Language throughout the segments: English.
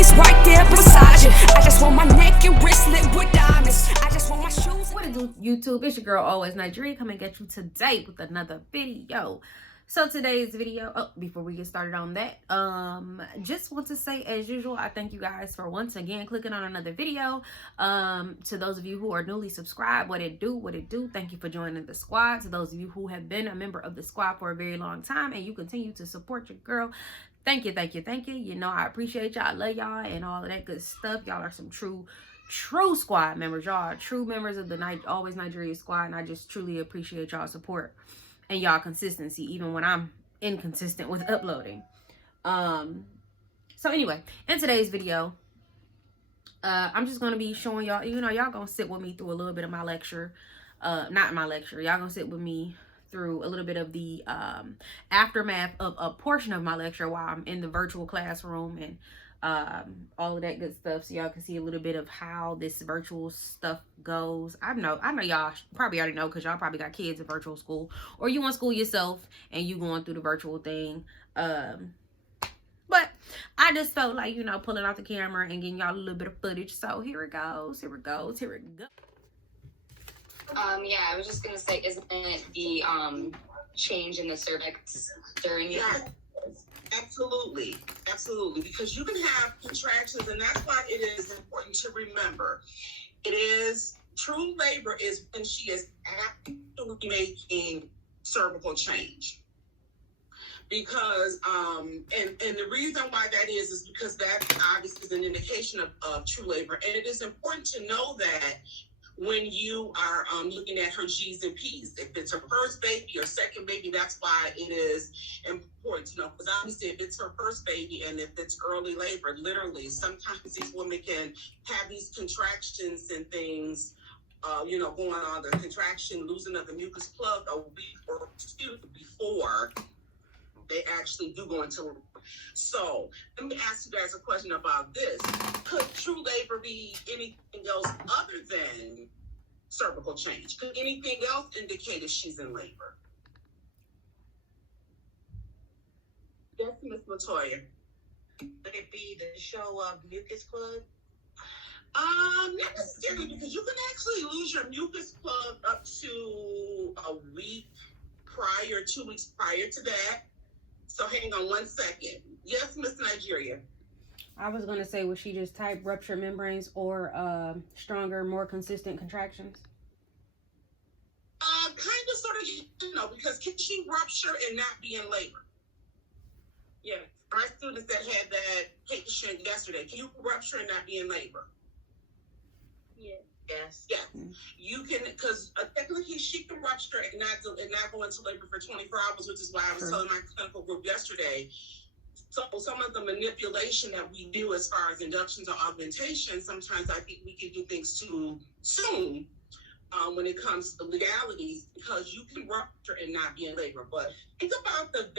keys right there beside you. I just want my neck and wristlet with diamonds. I just want my shoes. What it do, YouTube? It's your girl, Always Nigeria, coming at you today with another video. So today's video, before we get started on that, just want to say, as usual, I thank you guys for once again clicking on another video. To those of you who are newly subscribed, what it do, thank you for joining the squad. To those of you who have been a member of the squad for a very long time and you continue to support your girl, thank you. You know, I appreciate y'all, I love y'all, and all of that good stuff. Y'all are some true squad members. Y'all are true members of the Always Nigeria squad, and I just truly appreciate y'all support and y'all consistency, even when I'm inconsistent with uploading. So anyway, in today's video, I'm just gonna be showing y'all, you know, y'all gonna sit with me through a little bit of my lecture. Not my lecture, y'all gonna sit with me through a little bit of the aftermath of a portion of my lecture while I'm in the virtual classroom, and all of that good stuff, so y'all can see a little bit of how this virtual stuff goes. I know y'all probably already know, because y'all probably got kids in virtual school, or you in school yourself and you going through the virtual thing. But I just felt like, you know, pulling out the camera and getting y'all a little bit of footage. So here it goes. Yeah, I was just gonna say, isn't it the change in the cervix during Yes, absolutely, because you can have contractions, and that's why it is important to remember. It is true labor is when she is actually making cervical change. Because and the reason why that is because that obviously is an indication of true labor, and it is important to know that when you are looking at her G's and P's. If it's her first baby or second baby, that's why it is important to know. Because obviously, if it's her first baby and if it's early labor, literally, sometimes these women can have these contractions and things, you know, going on, the contraction, losing of the mucus plug a week or two before they actually do go into labor. So let me ask you guys a question about this. Could true labor be anything else other than cervical change? Could anything else indicate that she's in labor? Yes, Miss Latoya. Would it be the show of mucus plug? Not necessarily, because you can actually lose your mucus plug up to a week prior, 2 weeks prior to that. So hang on 1 second. Yes, Miss Nigeria. I was gonna say, would she just type ruptured membranes or stronger, more consistent contractions? Kind of, sort of, you know, because can she rupture and not be in labor? Yeah. My students that had that patient yesterday, can you rupture and not be in labor? Yeah. Yes. Yes. You can, because technically she can rupture and not go into labor for 24 hours, which is why I was telling my clinical group yesterday. So some of the manipulation that we do as far as inductions or augmentation, sometimes I think we can do things too soon when it comes to legalities, because you can rupture and not be in labor. But think about the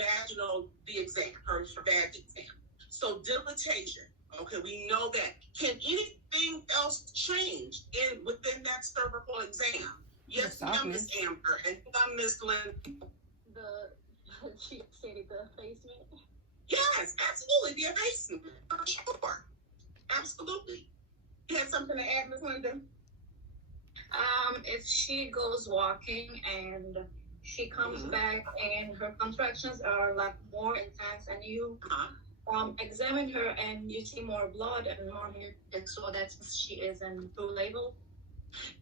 exam, her vag exam. So dilatation. Okay, we know that. Can anything else change within that cervical exam? Yes, ma'am, Miss Amber, and Miss Lynn. She said the effacement. Yes, absolutely, the effacement, for sure. Absolutely. You had something to add, Miss Linda? If she goes walking and she comes back and her contractions are like more intense, and you examine her and you see more blood and more mucus, so that she is in true labor.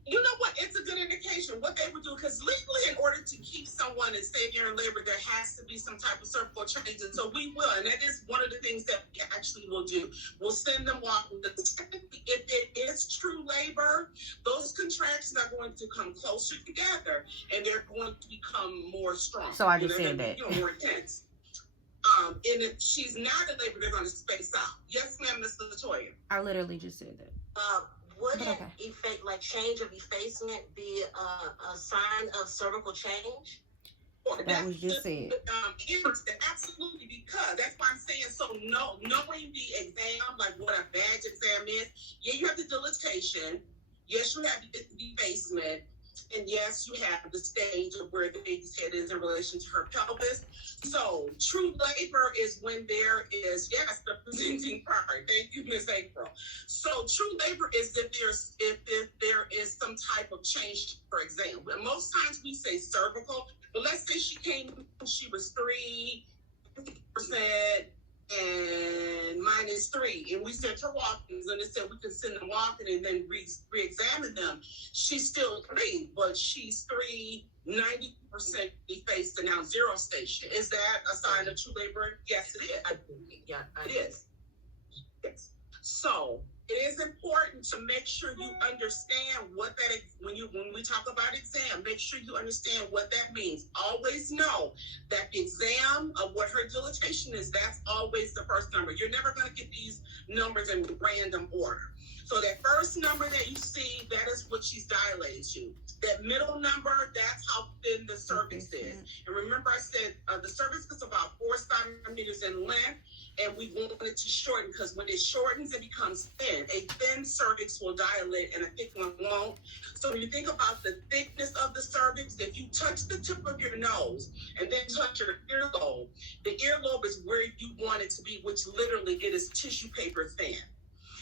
You know what? It's a good indication. What they would do, because legally, in order to keep someone and say they're in labor, there has to be some type of cervical change. And so we will, and that is one of the things that we actually will do. We'll send them walking. If it is true labor, those contractions are going to come closer together, and they're going to become more strong. So I just said that. More intense. And if she's not in labor, they're going to space out. Yes, ma'am, Miss Latoya. I literally just said that. Would effect, like change of effacement, be a sign of cervical change? That was just said. Absolutely, because that's why I'm saying, so knowing the exam, like what a vag exam is, yeah, you have the dilatation, yes, you have the effacement, And yes, you have the stage of where the baby's head is in relation to her pelvis. So true labor is when there is, yes, the presenting part. Thank you, Miss April. So true labor is if there is some type of change, for example. And most times we say cervical, but let's say she came when she was 3% and -3, and we sent her walk-ins, and it said we can send them walking and then re-examine them. She's still 3, but she's 90% effaced to now 0 station. Is that a sign of true labor? Yes, it is. It is. Yes. So it is important to make sure you understand what that is. When we talk about exam, make sure you understand what that means. Always know that the exam of what her dilatation is, that's always the first number. You're never going to get these numbers in random order. So that first number that you see, that is what she's dilated to. That middle number, that's how thin the cervix is. And remember I said the cervix is about 4 centimeters in length, and we want it to shorten because when it shortens, it becomes thin. A thin cervix will dilate and a thick one won't. So when you think about the thickness of the cervix, if you touch the tip of your nose and then touch your earlobe, the earlobe is where you want it to be, which literally it is tissue paper thin.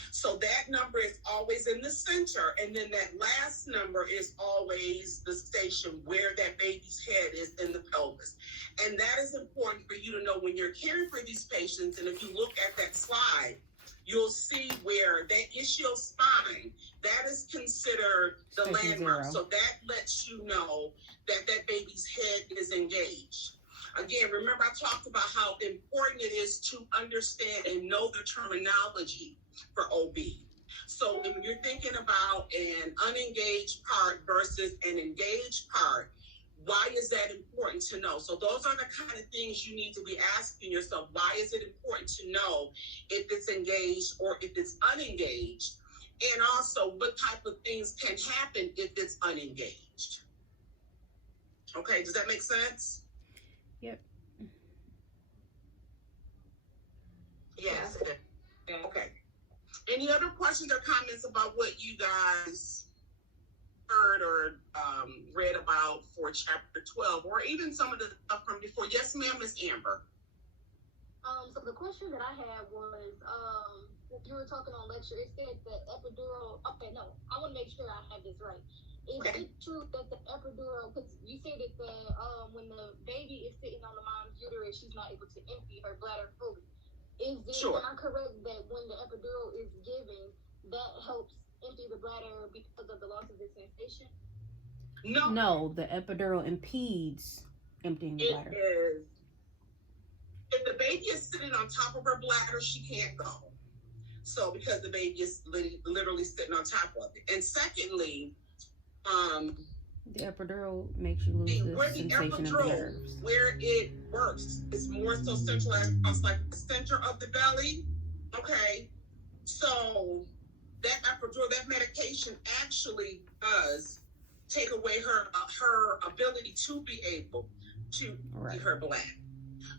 So that number is always in the center, and then that last number is always the station where that baby's head is in the pelvis. And that is important for you to know when you're caring for these patients. And if you look at that slide, you'll see where that ischial spine, that is considered the Station landmark. 0. So that lets you know that that baby's head is engaged. Again, remember I talked about how important it is to understand and know the terminology for OB. So when you're thinking about an unengaged part versus an engaged part, why is that important to know? So those are the kind of things you need to be asking yourself. Why is it important to know if it's engaged or if it's unengaged? And also what type of things can happen if it's unengaged? Okay, does that make sense? Yep. Yes. Okay. Any other questions or comments about what you guys heard or read about for chapter 12, or even some of the stuff from before? Yes, ma'am, Miss Amber. So the question that I had was, you were talking on lecture, it said the epidural, okay, no, I want to make sure I have this right. Is it true that the epidural, because you said that when the baby is sitting on the mom's uterus, she's not able to empty her bladder fully. Is it not correct that when the epidural is given, that helps empty the bladder because of the loss of the sensation? No, the epidural impedes emptying the bladder. It is. If the baby is sitting on top of her bladder, she can't go. So because the baby is literally sitting on top of it. And secondly, the epidural makes you lose the sensation of the nerves. Where it works, is more so centralized, like the center of the belly. Okay, so that epidural, that medication actually does take away her ability to be able to empty her bladder.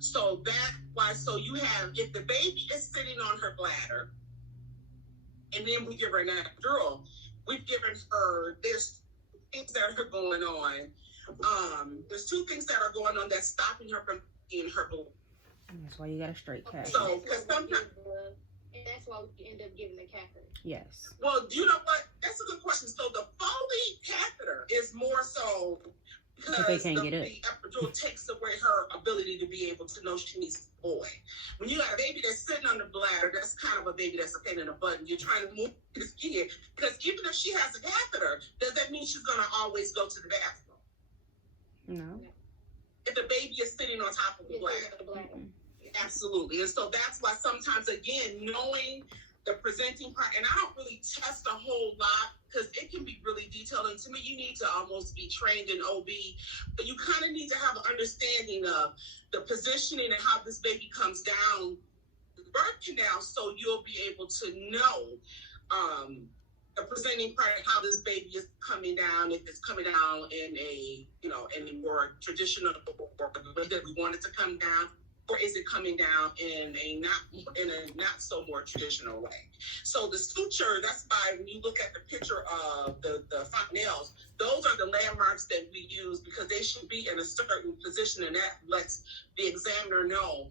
So that's why. So you have, if the baby is sitting on her bladder, and then we give her an epidural, we've given her, there's things that are going on. There's 2 things that are going on that's stopping her from in her blood. That's why you got a straight catheter. So, because sometimes, and that's why we end up giving the catheter. Yes. Well, you know what? That's a good question. So the Foley catheter is more so because they can't get the epidural takes away her ability to be able to know she needs a boy. When you got a baby that's sitting on the bladder, that's kind of a baby that's a pain in the butt, and you're trying to move this kid. Because even if she has a catheter, does that mean she's going to always go to the bathroom? No. If the baby is sitting on top of the bladder. Absolutely. And so that's why sometimes, again, knowing the presenting part, and I don't really test a whole lot because it can be really detailed, and to me you need to almost be trained in OB, but you kind of need to have an understanding of the positioning and how this baby comes down the birth canal, so you'll be able to know the presenting part of how this baby is coming down, if it's coming down in a, in a more traditional or the way that we want it to come down, or is it coming down in a not so more traditional way? So the suture, that's why when you look at the picture of the fontanelles, those are the landmarks that we use because they should be in a certain position, and that lets the examiner know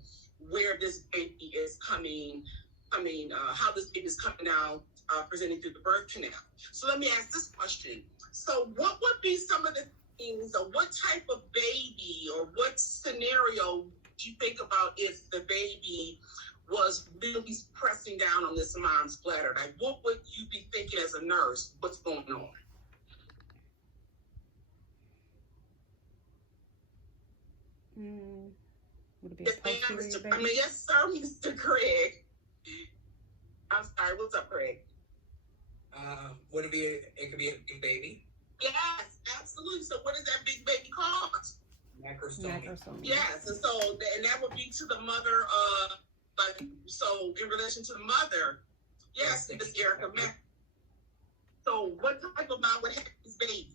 where this baby is coming, how this baby is coming out, presenting through the birth canal. So let me ask this question. So what would be some of the things, or what type of baby, or what scenario do you think about if the baby was really pressing down on this mom's bladder? Like, what would you be thinking as a nurse? What's going on? Would it be a posterior baby? Yes, sir, Mr. Craig. I'm sorry, what's up, Craig? Would it be? It could be a big baby. Yes, absolutely. So, what is that big baby called? Macrosomia. Yes, and so that would be to the mother. So in relation to the mother, yes, Miss Erica. So, what type of mom would have this baby?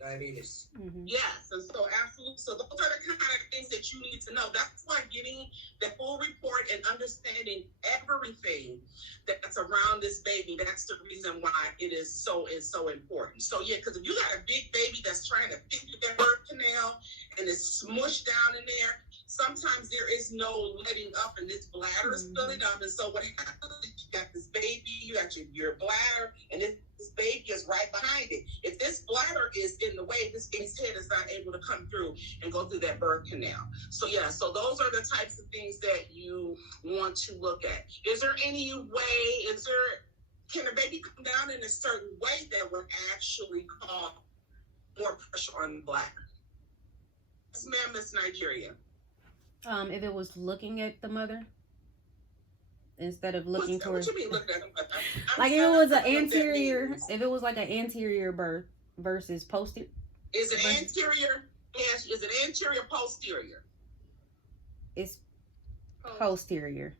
Diabetes. Mm-hmm. Yes, and so absolutely. So those are the kind of things that you need to know. That's why getting the full report and understanding everything that's around this baby, that's the reason why it is so important. So yeah, because if you got a big baby that's trying to fit that birth canal and it's smushed down in there, sometimes there is no letting up and this bladder is filling up. And so what happens is you got this baby, you got your bladder, and this baby is right behind it. If this bladder is in the way, this baby's head is not able to come through and go through that birth canal. So yeah, so those are the types of things that you want to look at. Is there any way, can a baby come down in a certain way that would actually cause more pressure on the bladder? Yes, ma'am, Miss Nigeria. If it was looking at the mother instead of looking towards. What you mean looking at the mother? Like if it was an anterior, if it was like an anterior birth versus posterior. Is it anterior? Yes. Is it anterior, posterior? It's posterior.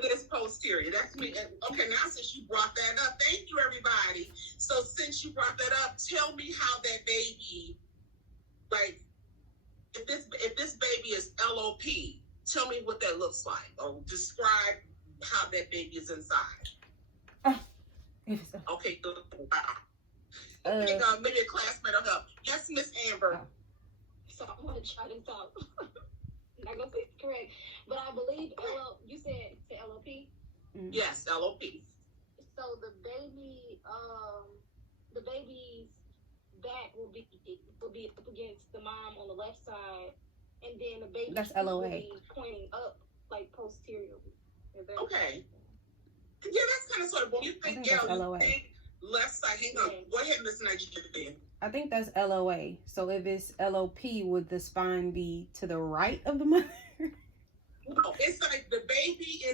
It is posterior. That's me. Okay, now since you brought that up, thank you, everybody. So since you brought that up, tell me how that baby, like, if this baby is LOP, tell me what that looks like, or describe how that baby is inside. Okay, good. Wow. Maybe a classmate will help. Yes, Miss Amber. So I'm gonna try this out. I'm not gonna say it's correct, but I believe you said LOP. Mm-hmm. Yes, LOP. So the baby's back will be up against the mom on the left side, and then the baby will be pointing up, like posteriorly. Okay. Yeah, that's kind of sort of when you think left side. Hang on. Go ahead, Miss Nigeria. I think that's LOA. So if it's LOP, would the spine be to the right of the mother? No, it's like the baby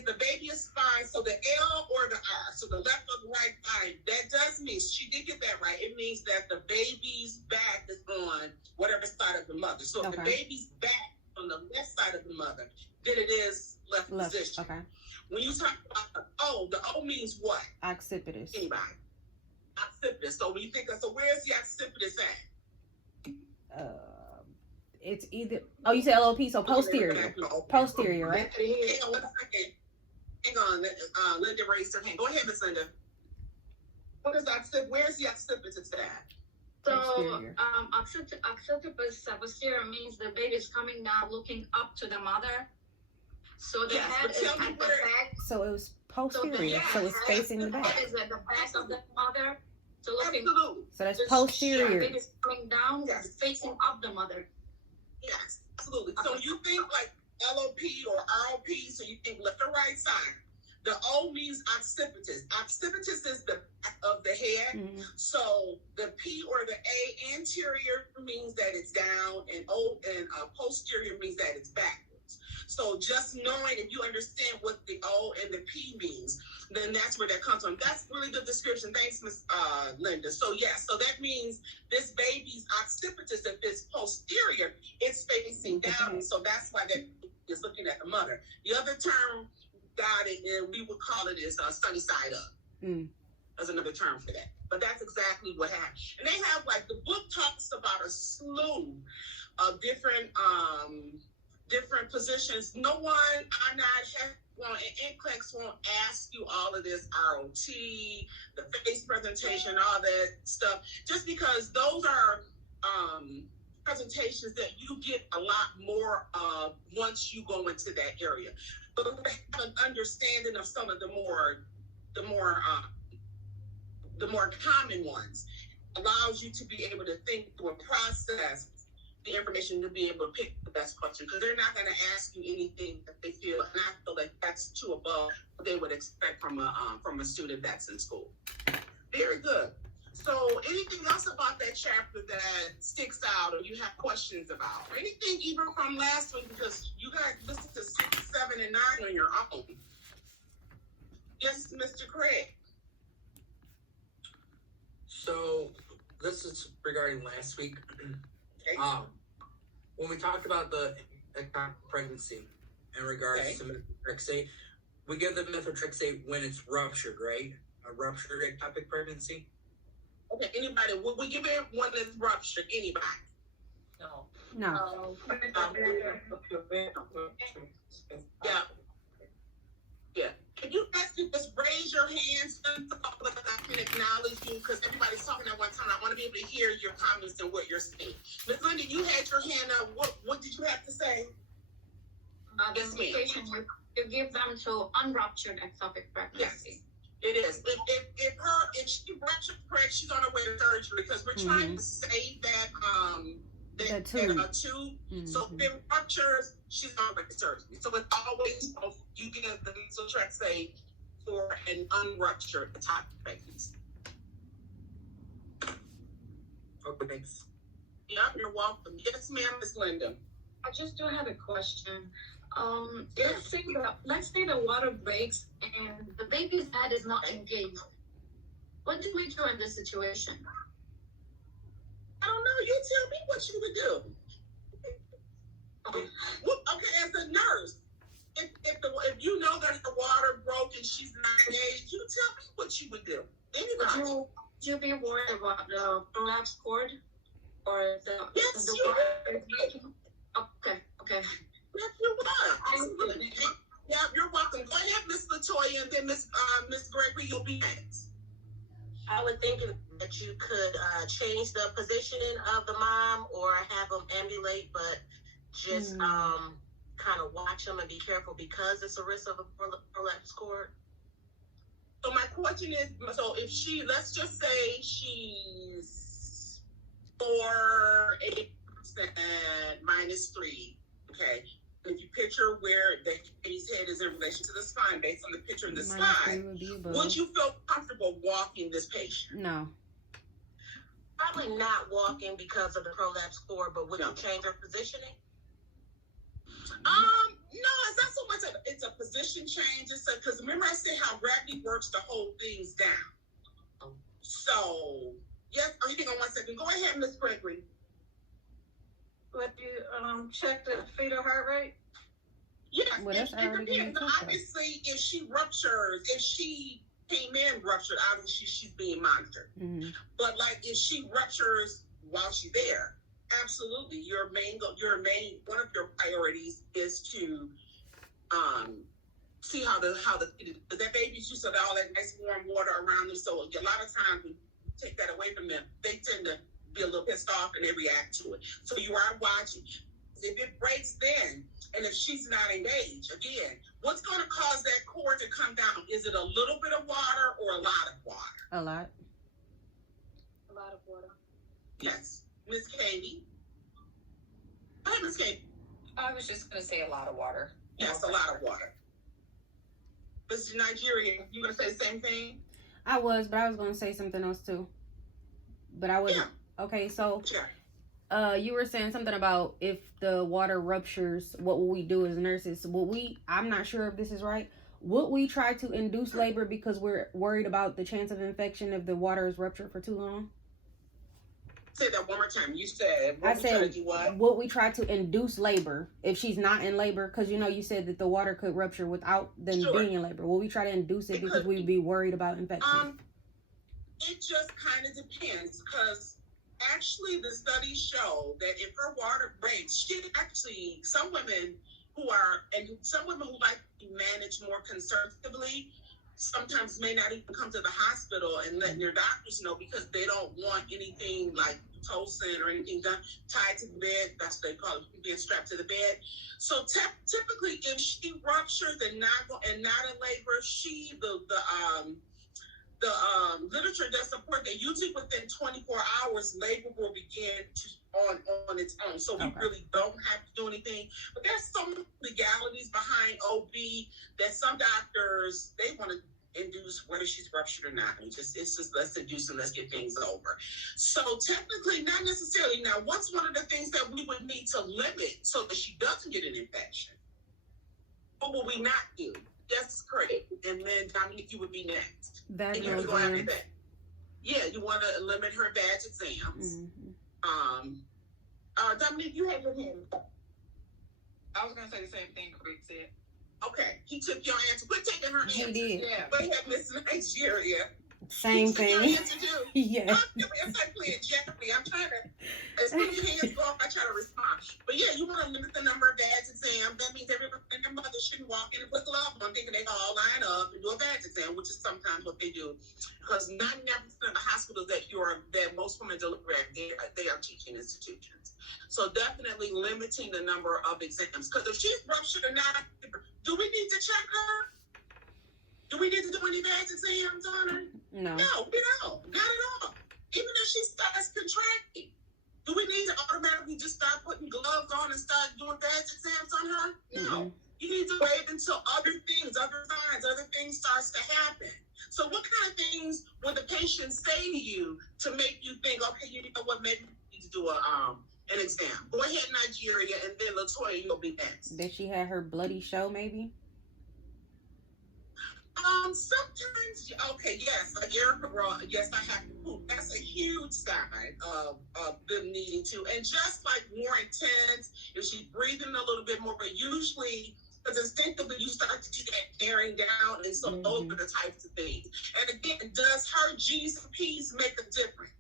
is spine. So the L or the R, so the left or the right side. That does mean she did get that right. It means that the baby's back is on whatever side of the mother. So if the baby's back on the left side of the mother, then it is left position. Okay. When you talk about the O means what? Occipitus. Anybody? Occipitus. So when you think of, so where's the occipitus at? It's either, you said LOP, so posterior. Posterior, right? Hang on 1 second. Hang on. Linda raised her hand. Go ahead, Miss Linda. Where's the occipitus at? So, occipitus posterior means the baby is coming down, looking up to the mother. So the head is at the back. So it was posterior. So it's facing the back. The head is at the back of the mother. So looking. Absolutely. So that's posterior. The baby is coming down, facing up the mother. Yes, absolutely. So you think like LOP or ROP, so you think left or right side. The O means occipitus. Occipitus is the back of the head. Mm-hmm. So the P or the A, anterior means that it's down, and O and posterior means that it's backwards. So just knowing, if you understand what the O and the P means, then that's where that comes from. That's really good description. Thanks, Miss Linda. So yes, so that means this baby's occipitus, if it's posterior, it's facing down. So that's why that is looking at the mother. The other term got it, and we would call it is sunny side up. There's another term for that. But that's exactly what happened. And they have, like, the book talks about a slew of different different positions. No one, I'm not, well, and NCLEX won't ask you all of this ROT, the face presentation, all that stuff, just because those are presentations that you get a lot more of once you go into that area. But have an understanding of some of the more common ones allows you to be able to think through and process the information to be able to pick the best question, because they're not going to ask you anything that they feel, and I feel like that's too above what they would expect from a student that's in school. Very good. So anything else about that chapter that sticks out or you have questions about, or anything even from last week, because you guys listened to 6, 7, and 9 on your own. Yes, Mr. Craig. So this is regarding last week. Okay. When we talked about the ectopic pregnancy in regards to methotrexate, we give the methotrexate when it's ruptured, right? A ruptured ectopic pregnancy. Okay, anybody, would we give it one that's ruptured? Anybody? No. No. Yeah. Yeah. Can you guys just raise your hands so that I can acknowledge you? Because everybody's talking at one time. I want to be able to hear your comments and what you're saying. Ms. Linda, you had your hand up. What did you have to say? The indication you give them to unruptured ectopic pregnancy. Yes. It is. If she ruptured correct, she's on her way to surgery, because we're trying to save that tube. Mm-hmm. So if it ruptures, she's on her way to surgery. So it's always you give the methotrexate for an unruptured ectopic pregnancy. Okay, thanks. Yep, you're welcome. Yes, ma'am, Miss Linda. I just do have a question. Let's say the water breaks and the baby's head is not engaged. What do we do in this situation? I don't know. You tell me what you would do. Okay, as a nurse, if you know that the water broke and she's not engaged, you tell me what you would do. Anybody? Would you be worried about the prolapse cord or the Yes, the you water would. is breaking? Okay. Yes, you would. Absolutely. Yeah, you're welcome. Go ahead, Miss Latoya, and then Miss Gregory, you'll be next. I would think that you could change the positioning of the mom or have them ambulate, but just kind of watch them and be careful because it's a risk of a prolapse cord. So my question is, so if let's just say she's 4, 8%, -3, okay? If you picture where the baby's head is in relation to the spine, based on the picture in the spine, would you feel comfortable walking this patient? No. Probably not walking because of the prolapse cord, but would you change her positioning? No, it's not so much it's a position change. It's because remember I said how gravity works to hold things down. So, yes, hang on 1 second. Go ahead, Miss Gregory. Would you check the fetal heart rate? Yes, Well, that's it already depends. getting Obviously, if she came in ruptured, obviously she's being monitored. Mm-hmm. But like if she ruptures while she's there, absolutely, your main one of your priorities is to see how that baby's used to all that nice warm water around them. So a lot of times we take that away from them, they tend to be a little pissed off and they react to it. So you are watching. If it breaks then, and if she's not engaged, again, what's going to cause that cord to come down? Is it a little bit of water or a lot of water? A lot. A lot of water. Yes. Miss Katie? Go ahead, Miss Katie. I was just going to say a lot of water. Yes, a lot of water. Mr. Nigeria, you going to say the same thing? I was, but I was going to say something else too. But I wasn't. Yeah. Okay, so sure. You were saying something about if the water ruptures, what will we do as nurses? I'm not sure if this is right. Would we try to induce labor because we're worried about the chance of infection if the water is ruptured for too long? Say that one more time. You said, would we try to induce labor if she's not in labor? Because, you said that the water could rupture without them being in labor. Will we try to induce it because we'd be worried about infection? It just kind of depends because actually, the studies show that if her water breaks, she actually, some women who like to manage more conservatively, sometimes may not even come to the hospital and letting their doctors know because they don't want anything like Pitocin or anything done tied to the bed. That's what they call it, being strapped to the bed. So typically, if she ruptures and not in labor, the literature does support that usually within 24 hours, labor will begin on its own. So we really don't have to do anything. But there's some legalities behind OB that some doctors, they want to induce whether she's ruptured or not. It's just let's induce and let's get things over. So technically, not necessarily. Now, what's one of the things that we would need to limit so that she doesn't get an infection? What will we not do? That's great. And then Dominique, you would be next. And you would go after that. Yeah, you want to limit her badge exams. Dominique, you have your hand. I was gonna say the same thing Craig said. Okay, he took your answer. Quit taking her answer. He did. Yeah. Go ahead, Miss Nigeria. Same thing. Yeah. It's like playing Jeopardy. I'm trying to, as soon as your hands go off, I try to respond. But yeah, you want to limit the number of badge exams. That means everybody and their mother shouldn't walk in and put gloves on thinking they all line up and do a badge exam, which is sometimes what they do. Because 99% of the hospitals that most women deliver at, they are teaching institutions. So definitely limiting the number of exams. Because if she's ruptured or not, do we need to check her? Do we need to do any badge exams on her? No, we don't. Not at all. Even if she starts contracting, do we need to automatically just start putting gloves on and start doing badge exams on her? No. You need to wait until other things starts to happen. So what kind of things would the patient say to you to make you think, okay, you know what, maybe we need to do an exam? Go ahead, Nigeria, and then LaToya, you'll be next. Did she have her bloody show, maybe? Sometimes, okay, yes, like Erica brought, yes, I have to poop. That's a huge sign of them needing to. And just like more intense, if she's breathing a little bit more, but usually, because instinctively you start to get that bearing down, and so those are the types of things. And again, does her G's and P's make a difference?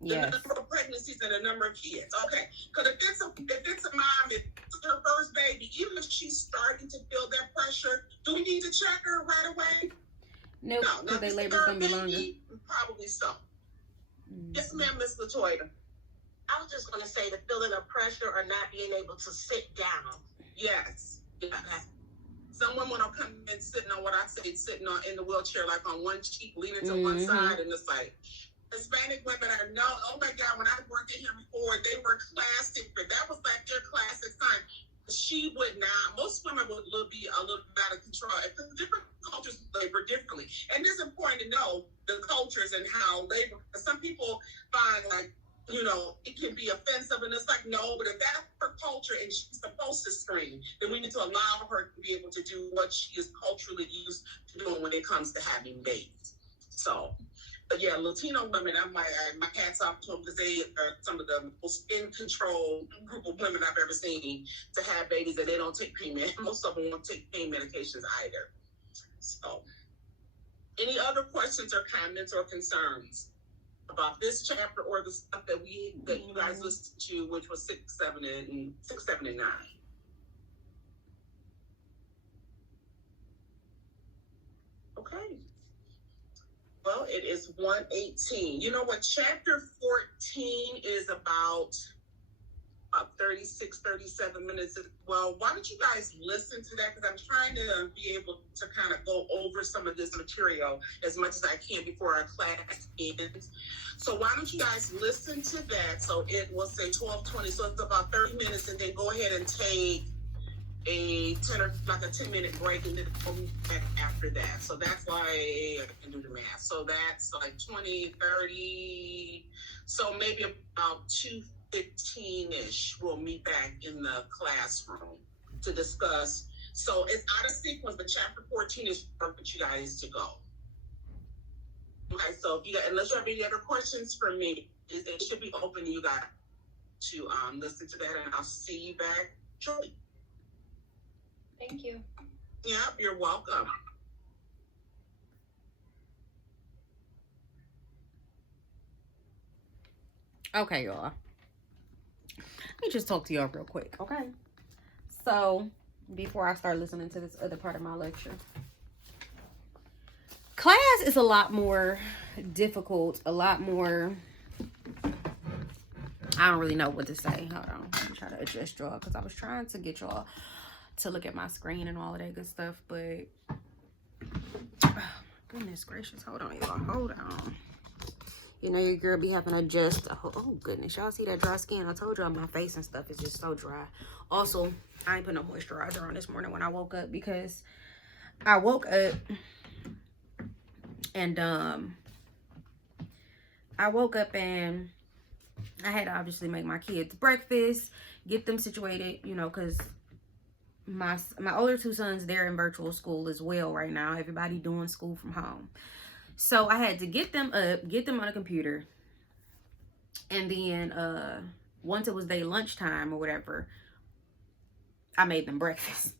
Yes. The number of pregnancies and the number of kids. Okay, because if it's a mom, if it's her first baby, even if she's starting to feel that pressure, do we need to check her right away? Nope, because their labor's gonna be longer. Probably so. Yes, ma'am, Miss LaToya. I was just gonna say the feeling of pressure or not being able to sit down. Yes. Some women will come in sitting on what I say, sitting on in the wheelchair, like on one cheek, leaning to one side, and it's like. Hispanic women are oh my God, when I worked at him before, they were classic, but that was like their classic sign. She would not, most women would be a little bit out of control. Because different cultures labor differently. And it's important to know the cultures and how labor, some people find like, it can be offensive, and it's like, no, but if that's her culture and she's supposed to scream, then we need to allow her to be able to do what she is culturally used to doing when it comes to having babies. So, but yeah, Latino women, my hats off to them because they are some of the most in control group of women I've ever seen to have babies, and they don't take pain medications. Most of them won't take pain medications either. So, any other questions or comments or concerns about this chapter or the stuff that you guys listened to, which was 6, 7, and 9? Okay. Well, it is 1:18. You know what? Chapter 14 is about 36, 37 minutes. Well, why don't you guys listen to that? Because I'm trying to be able to kind of go over some of this material as much as I can before our class ends. So why don't you guys listen to that? So it will say 12:20. So it's about 30 minutes, and then go ahead and take a 10-minute break, and then we'll be back after that. So that's why I can do the math. So that's like 20, 30. So maybe about 2:15-ish, we'll meet back in the classroom to discuss. So it's out of sequence, but chapter 14 is for you guys to go. Okay, so if unless you have any other questions for me, it should be open to you guys to listen to that, and I'll see you back shortly. Thank you. Yeah, you're welcome. Okay, y'all. Let me just talk to y'all real quick, okay? So, before I start listening to this other part of my lecture. Class is a lot more difficult, a lot more... I don't really know what to say. Hold on. Let me try to adjust y'all because I was trying to get y'all to look at my screen and all of that good stuff, but... Oh, goodness gracious. Hold on, y'all. Hold on. You know your girl be having to adjust. Oh goodness, y'all see that dry skin? I told y'all my face and stuff is just so dry. Also, I ain't put no moisturizer on this morning when I woke up because I woke up and I had to obviously make my kids breakfast, get them situated, you know, because my older two sons, they're in virtual school as well right now. Everybody doing school from home. So I had to get them up, get them on a computer. And then once it was their lunchtime or whatever, I made them breakfast.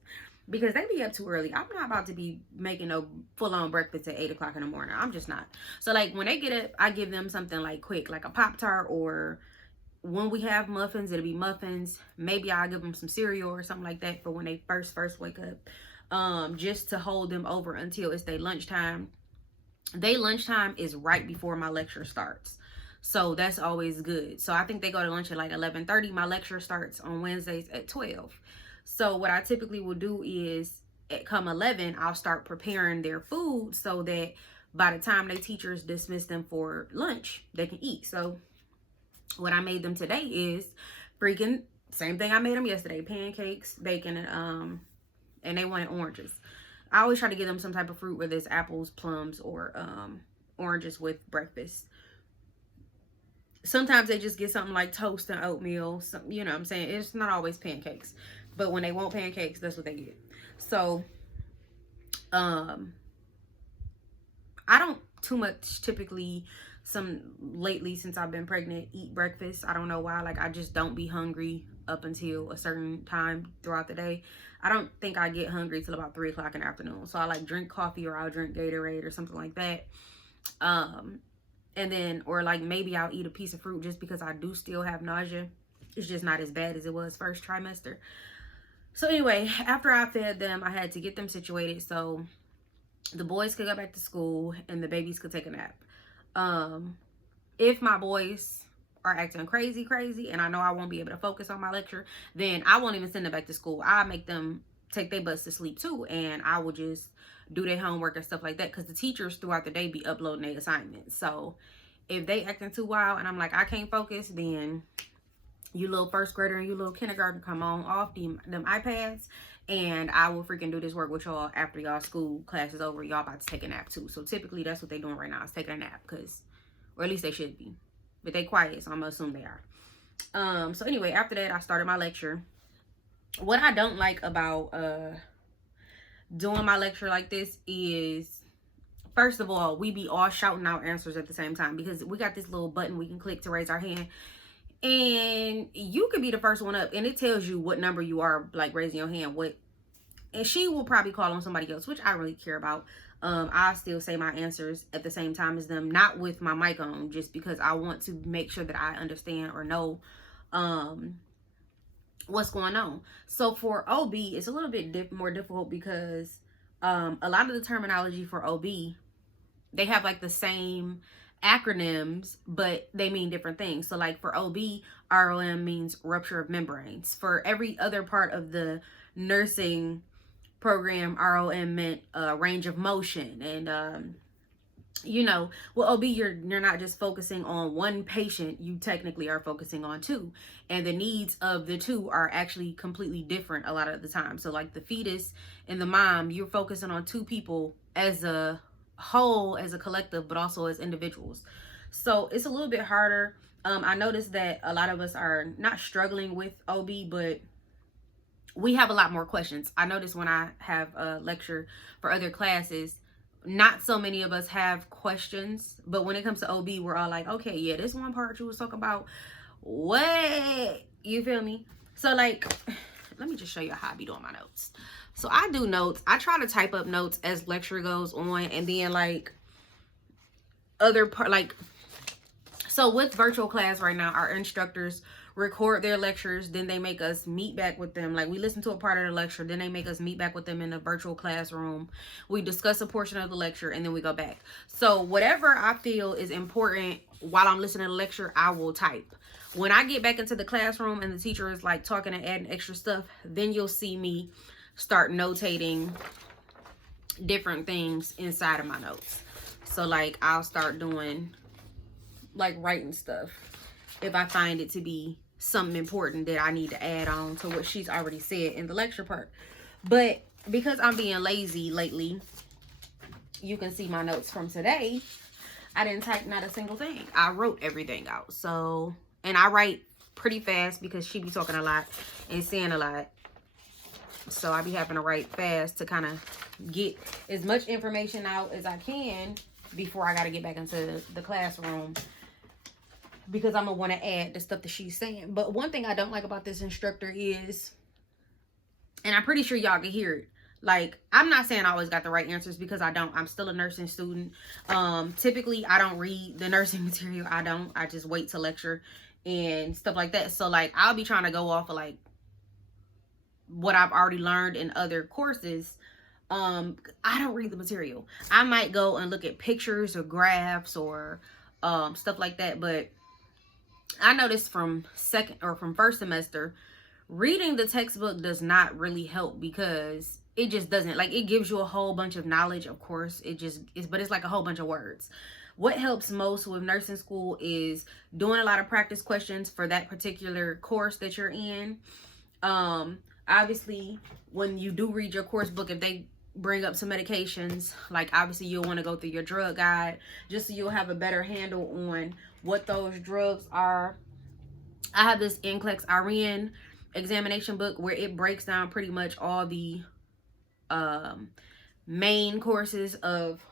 Because they be up too early. I'm not about to be making a full-on breakfast at 8 o'clock in the morning. I'm just not. So like when they get up, I give them something like quick, like a Pop-Tart, or when we have muffins, it'll be muffins. Maybe I'll give them some cereal or something like that for when they first wake up. Just to hold them over until it's their lunchtime. Their lunchtime is right before my lecture starts. So that's always good. So I think they go to lunch at like 11:30. My lecture starts on Wednesdays at 12. So what I typically will do is at come 11, I'll start preparing their food so that by the time their teachers dismiss them for lunch, they can eat. So what I made them today is freaking same thing I made them yesterday. Pancakes, bacon, and they wanted oranges. I always try to give them some type of fruit, whether it's apples, plums, or oranges with breakfast. Sometimes they just get something like toast and oatmeal. You know what I'm saying? It's not always pancakes. But when they want pancakes, that's what they get. So, I don't too much typically, lately since I've been pregnant, eat breakfast. I don't know why. Like, I just don't be hungry up until a certain time throughout the day. I don't think I get hungry till about 3 o'clock in the afternoon. So I like drink coffee, or I'll drink Gatorade or something like that. And then, or like maybe I'll eat a piece of fruit just because I do still have nausea. It's just not as bad as it was first trimester. So anyway, after I fed them, I had to get them situated so the boys could go back to school and the babies could take a nap. If my boys are acting crazy and I know I won't be able to focus on my lecture, then I won't even send them back to school. I'll make them take their butts to sleep too, and I will just do their homework and stuff like that, because the teachers throughout the day be uploading their assignments. So if they acting too wild and I'm like, I can't focus, then you little first grader and you little kindergarten, come on off them iPads, and I will freaking do this work with y'all after y'all school class is over. Y'all about to take a nap too. So typically that's what they doing right now, is taking a nap, because, or at least they should be. But they quiet, so I'm gonna assume they are. So anyway, after that, I started my lecture. What I don't like about doing my lecture like this is, first of all, we be all shouting out answers at the same time, because we got this little button we can click to raise our hand, and you could be the first one up and it tells you what number you are, like raising your hand, and she will probably call on somebody else, which I don't really care about. I still say my answers at the same time as them, not with my mic on, just because I want to make sure that I understand or know what's going on. So for OB, it's a little bit more difficult, because a lot of the terminology for OB, they have like the same acronyms, but they mean different things. So like for OB, ROM means rupture of membranes. For every other part of the nursing program, ROM meant range of motion. And you know, well, OB, you're not just focusing on one patient, you technically are focusing on two, and the needs of the two are actually completely different a lot of the time. So like the fetus and the mom, you're focusing on two people as a whole, as a collective, but also as individuals. So it's a little bit harder. I noticed that a lot of us are not struggling with OB, but we have a lot more questions. I noticed when I have a lecture for other classes, not so many of us have questions, but when it comes to OB, we're all like, okay, yeah, this one part you was talking about, what, you feel me? So like, let me just show you how I be doing my notes. So I do notes. I try to type up notes as lecture goes on, and then like other part, like So with virtual class right now, our instructors record their lectures, then they make us meet back with them. Like, we listen to a part of the lecture, then they make us meet back with them in a virtual classroom. We discuss a portion of the lecture, and then we go back. So whatever I feel is important while I'm listening to the lecture, I will type. When I get back into the classroom and the teacher is like talking and adding extra stuff, then you'll see me start notating different things inside of my notes. So like, I'll start doing like writing stuff if I find it to be something important that I need to add on to what she's already said in the lecture part. But because I'm being lazy lately, you can see my notes from today. I didn't type not a single thing. I wrote everything out. So, and I write pretty fast because she be talking a lot and saying a lot. So I be having to write fast to kind of get as much information out as I can before I got to get back into the classroom, because I'm going to want to add the stuff that she's saying. But one thing I don't like about this instructor is, and I'm pretty sure y'all can hear it, like, I'm not saying I always got the right answers, because I don't. I'm still a nursing student. Typically, I don't read the nursing material. I just wait to lecture and stuff like that. So, like, I'll be trying to go off of, like, what I've already learned in other courses. I don't read the material. I might go and look at pictures or graphs or stuff like that, but I noticed from first semester, reading the textbook does not really help, because it just doesn't, like, it gives you a whole bunch of knowledge, of course, but it's like a whole bunch of words. What helps most with nursing school is doing a lot of practice questions for that particular course that you're in. Obviously, when you do read your course book, if they bring up some medications, like, obviously you'll want to go through your drug guide just so you'll have a better handle on what those drugs are. I have this NCLEX RN examination book where it breaks down pretty much all the main courses of,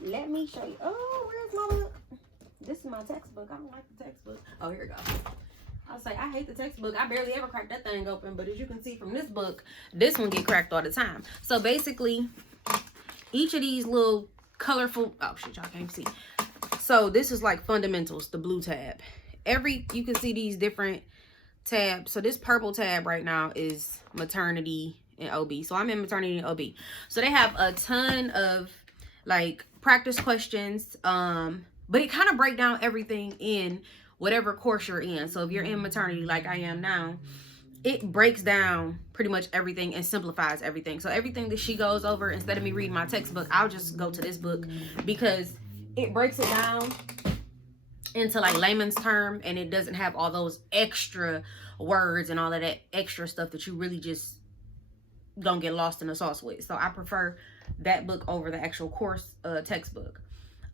let me show you. Oh, where's my book? This is my textbook. I don't like the textbook. Oh, here we go. I was like, I hate the textbook. I barely ever crack that thing open. But as you can see from this book, this one get cracked all the time. So basically, each of these little colorful, oh shit, y'all can't see. So this is like fundamentals, the blue tab. You can see these different tabs. So this purple tab right now is maternity and OB. So I'm in maternity and OB. So they have a ton of like practice questions. But it kind of break down everything in whatever course you're in. So if you're in maternity like I am now, it breaks down pretty much everything and simplifies everything. So everything that she goes over, instead of me reading my textbook, I'll just go to this book, because it breaks it down into like layman's term, and it doesn't have all those extra words and all of that extra stuff that you really just don't get lost in the sauce with. So I prefer that book over the actual course textbook.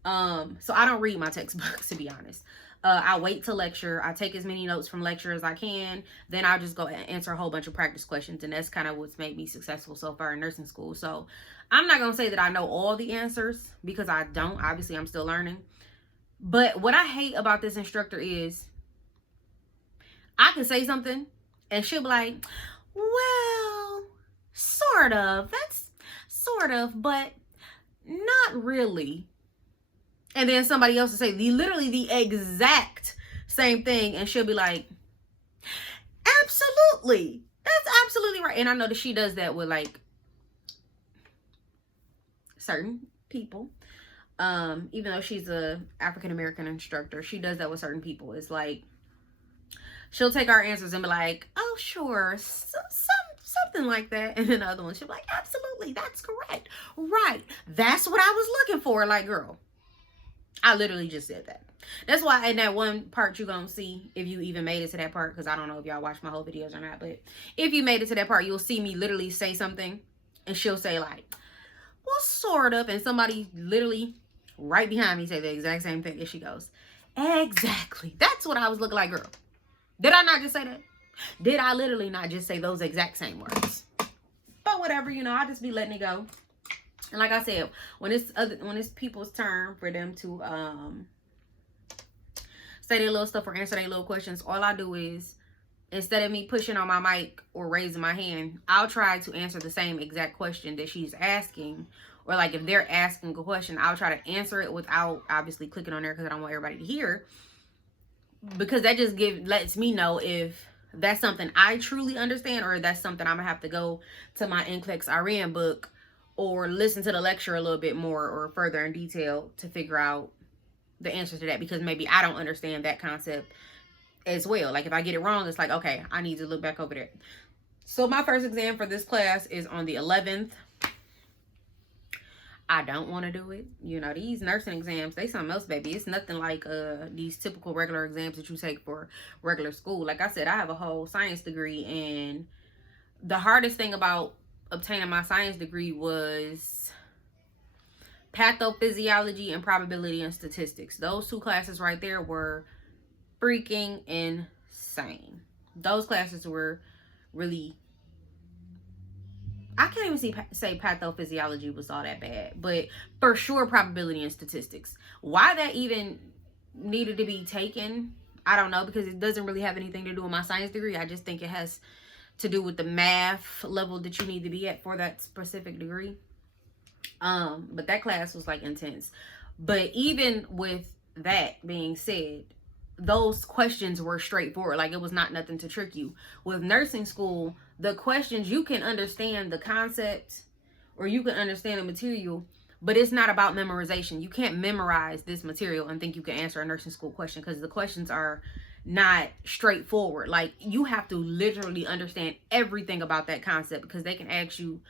So I don't read my textbooks, to be honest. I wait to lecture. I take as many notes from lecture as I can. Then I'll just go and answer a whole bunch of practice questions. And that's kind of what's made me successful so far in nursing school. So I'm not going to say that I know all the answers, because I don't. Obviously, I'm still learning. But what I hate about this instructor is I can say something and she'll be like, well, sort of. That's sort of, but not really. And then somebody else will say literally the exact same thing, and she'll be like, absolutely, that's absolutely right. And I know that she does that with like certain people. Even though she's a African-American instructor, she does that with certain people. It's like, she'll take our answers and be like, oh, sure, something like that. And then the other one, she'll be like, absolutely, that's correct. Right, that's what I was looking for. Like, girl, I literally just said that. That's why in that one part you're going to see, if you even made it to that part, because I don't know if y'all watch my whole videos or not, but if you made it to that part, you'll see me literally say something, and she'll say like, well, sort of, and somebody literally right behind me say the exact same thing, and she goes, exactly, that's what I was looking like. Girl, did I not just say that? Did I literally not just say those exact same words? But whatever, you know, I just be letting it go. And like I said, when it's people's turn for them to say their little stuff or answer their little questions, all I do is, instead of me pushing on my mic or raising my hand, I'll try to answer the same exact question that she's asking or like if they're asking a question, I'll try to answer it without obviously clicking on there because I don't want everybody to hear, because that just lets me know if that's something I truly understand, or that's something I'm gonna have to go to my NCLEX RN book or listen to the lecture a little bit more or further in detail to figure out the answer to that, because maybe I don't understand that concept as well. Like if I get it wrong, it's like, okay, I need to look back over there. So my first exam for this class is on the 11th. I don't want to do it. You know, these nursing exams, they something else, baby. It's nothing like these typical regular exams that you take for regular school. Like I said, I have a whole science degree, and the hardest thing about obtaining my science degree was pathophysiology and probability and statistics. Those two classes right there were freaking insane. Those classes were really, I can't even say pathophysiology was all that bad, but for sure probability and statistics. Why that even needed to be taken, I don't know, because it doesn't really have anything to do with my science degree. I just think it has to do with the math level that you need to be at for that specific degree. But that class was like intense. But even with that being said, those questions were straightforward. Like it was not nothing to trick you. With nursing school, the questions, you can understand the concept or you can understand the material, but it's not about memorization. You can't memorize this material and think you can answer a nursing school question, because the questions are not straightforward. Like you have to literally understand everything about that concept, because they can ask you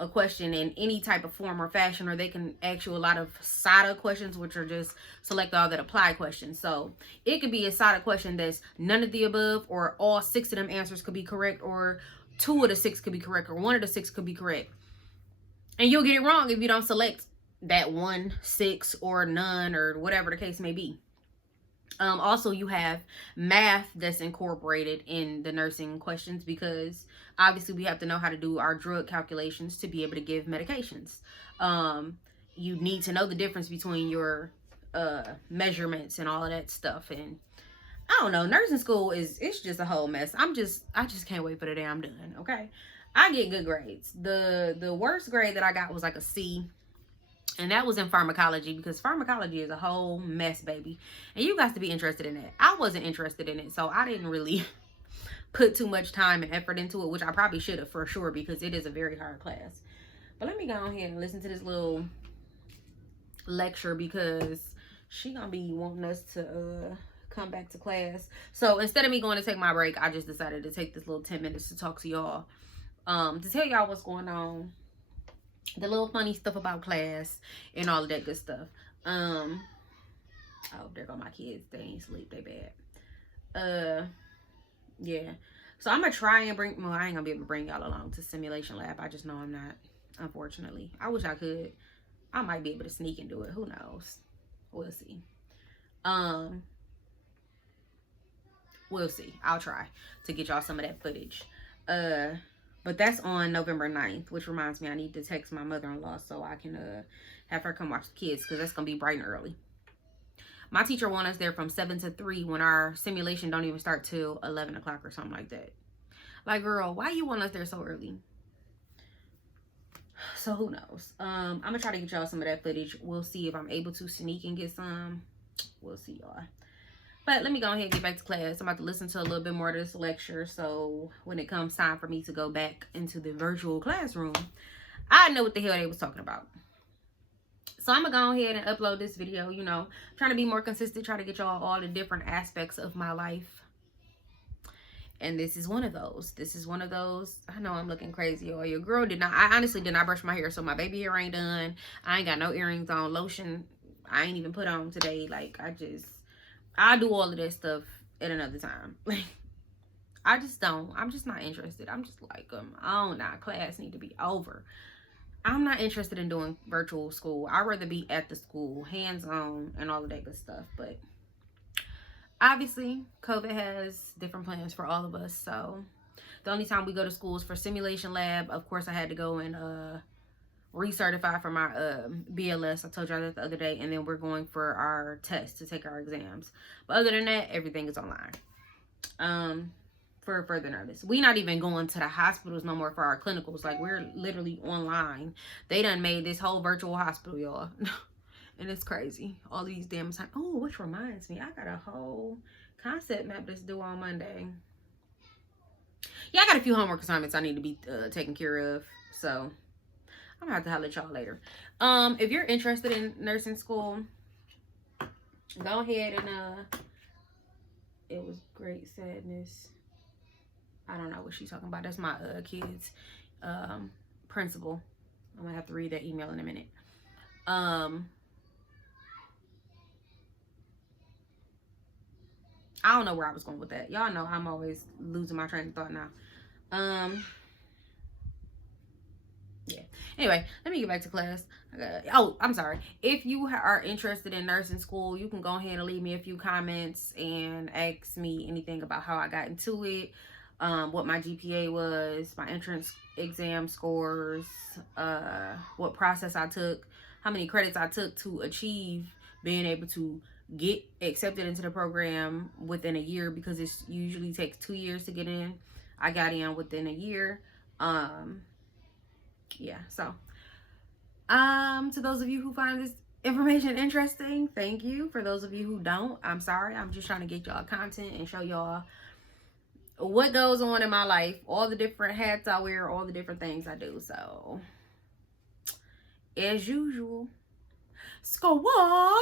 a question in any type of form or fashion, or they can ask you a lot of SATA questions, which are just select all that apply questions. So it could be a SATA question that's none of the above, or all 6 of them answers could be correct, or 2 of the 6 could be correct, or 1 of the 6 could be correct. And you'll get it wrong if you don't select that 1, 6, or none, or whatever the case may be. Also, you have math that's incorporated in the nursing questions, because obviously we have to know how to do our drug calculations to be able to give medications. You need to know the difference between your measurements and all of that stuff. And I don't know, nursing school it's just a whole mess. I just can't wait for the day I'm done. Okay, I get good grades. The worst grade that I got was like a C. And that was in pharmacology, because pharmacology is a whole mess, baby. And you guys to be interested in that. I wasn't interested in it, so I didn't really put too much time and effort into it, which I probably should have for sure, because it is a very hard class. But let me go ahead and listen to this little lecture, because she gonna be wanting us to come back to class. So instead of me going to take my break, I just decided to take this little 10 minutes to talk to y'all, to tell y'all what's going on, the little funny stuff about class and all of that good stuff. Oh, there go my kids. They ain't sleep, they bad. Yeah, so I'm gonna try and bring, well, I ain't gonna be able to bring y'all along to simulation lab. I just know I'm not, unfortunately. I wish I could. I might be able to sneak and do it, who knows. We'll see. We'll see. I'll try to get y'all some of that footage. But that's on November 9th, which reminds me I need to text my mother-in-law so I can have her come watch the kids, because that's going to be bright and early. My teacher wants us there from 7 to 3 when our simulation don't even start till 11 o'clock or something like that. Like, girl, why you want us there so early? So who knows? I'm going to try to get y'all some of that footage. We'll see if I'm able to sneak and get some. We'll see, y'all. But let me go ahead and get back to class. I'm about to listen to a little bit more of this lecture, so when it comes time for me to go back into the virtual classroom, I know what the hell they was talking about. So I'm gonna go ahead and upload this video, you know, trying to be more consistent, try to get y'all all the different aspects of my life. And this is one of those. This is one of those. I know I'm looking crazy, y'all. Your girl did not, I honestly did not brush my hair, so my baby hair ain't done. I ain't got no earrings on, lotion I ain't even put on today. Like, I'll do all of that stuff at another time. Like, I'm just not interested. I'm just like, class need to be over. I'm not interested in doing virtual school. I'd rather be at the school, hands-on, and all of that good stuff. But obviously, COVID has different plans for all of us. So the only time we go to school is for simulation lab. Of course, I had to go and recertify for my BLS. I told y'all that the other day. And then we're going for our test to take our exams. But other than that, everything is online. for further notice. We not even going to the hospitals no more for our clinicals. Like, we're literally online. They done made this whole virtual hospital, y'all. And it's crazy. All these damn time. Oh, which reminds me, I got a whole concept map that's due on Monday. Yeah, I got a few homework assignments I need to be taken care of. So I'm gonna have to holler at y'all later. If you're interested in nursing school, go ahead and it was great sadness. I don't know what she's talking about. That's my kid's principal. I'm gonna have to read that email in a minute. I don't know where I was going with that. Y'all know I'm always losing my train of thought now. Yeah. Anyway, let me get back to class. Oh, I'm sorry. If you are interested in nursing school, you can go ahead and leave me a few comments and ask me anything about how I got into it, what my GPA was, my entrance exam scores, what process I took, how many credits I took to achieve being able to get accepted into the program within a year, because it usually takes 2 years to get in. I got in within a year. Yeah, so to those of you who find this information interesting, thank you. For those of you who don't, I'm sorry. I'm just trying to get y'all content and show y'all what goes on in my life, all the different hats I wear, all the different things I do. So as usual, squad.